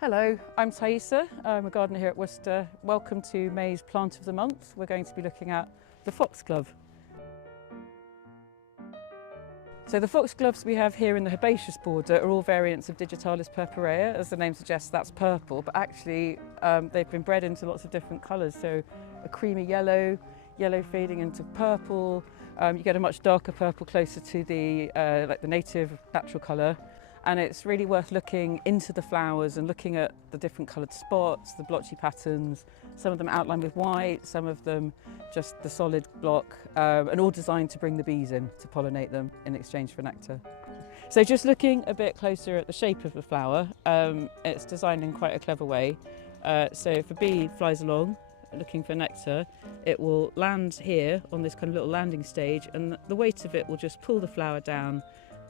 Hello, I'm Taissa. I'm a gardener here at Worcester. Welcome to May's Plant of the Month. We're going to be looking at the foxglove. So the foxgloves we have here in the herbaceous border are all variants of Digitalis purpurea. As the name suggests, that's purple, but actually they've been bred into lots of different colours. So a creamy yellow, yellow fading into purple. You get a much darker purple closer to the like the native natural colour. And it's really worth looking into the flowers and looking at the different coloured spots, the blotchy patterns, some of them outlined with white, some of them just the solid block, and all designed to bring the bees in to pollinate them in exchange for nectar. So just looking a bit closer at the shape of the flower, it's designed in quite a clever way. So if a bee flies along looking for nectar, it will land here on this kind of little landing stage, and the weight of it will just pull the flower down.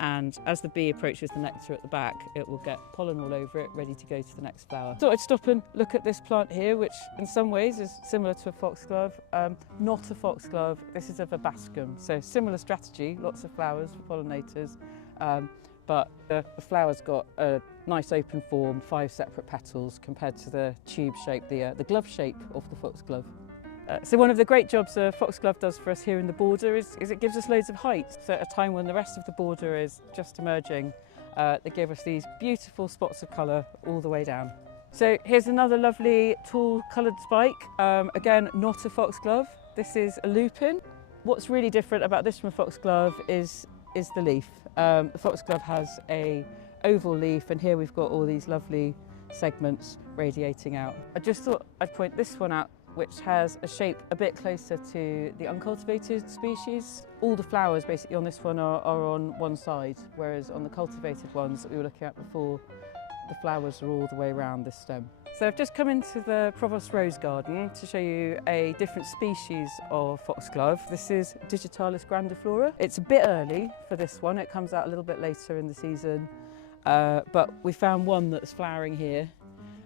And as the bee approaches the nectar at the back, it will get pollen all over it, ready to go to the next flower. So I'd stop and look at this plant here, which in some ways is similar to a foxglove. Not a foxglove, this is a verbascum. So similar strategy, lots of flowers for pollinators, but the flower's got a nice open form, 5 separate petals compared to the tube shape, the glove shape of the foxglove. So one of the great jobs a foxglove does for us here in the border is it gives us loads of height. So at a time when the rest of the border is just emerging, they give us these beautiful spots of colour all the way down. So here's another lovely tall coloured spike. Again, not a foxglove. This is a lupin. What's really different about this from a foxglove is the leaf. The foxglove has a oval leaf, and here we've got all these lovely segments radiating out. I just thought I'd point this one out, which has a shape a bit closer to the uncultivated species. All the flowers basically on this one are on one side, whereas on the cultivated ones that we were looking at before, the flowers are all the way around this stem. So I've just come into the Provost Rose Garden to show you a different species of foxglove. This is Digitalis grandiflora. It's a bit early for this one, it comes out a little bit later in the season, but we found one that's flowering here.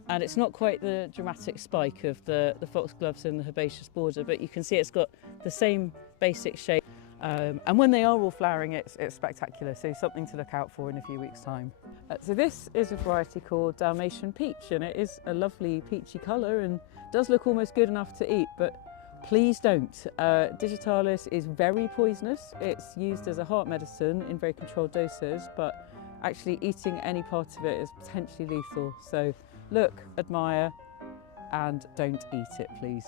And it's not quite the dramatic spike of the foxgloves in the herbaceous border, but you can see it's got the same basic shape. And when they are all flowering, it's spectacular, so something to look out for in a few weeks' time. So this is a variety called Dalmatian peach, and it is a lovely peachy colour and does look almost good enough to eat, but please don't. Digitalis is very poisonous. It's used as a heart medicine in very controlled doses, but actually eating any part of it is potentially lethal. So look, admire, and don't eat it, please.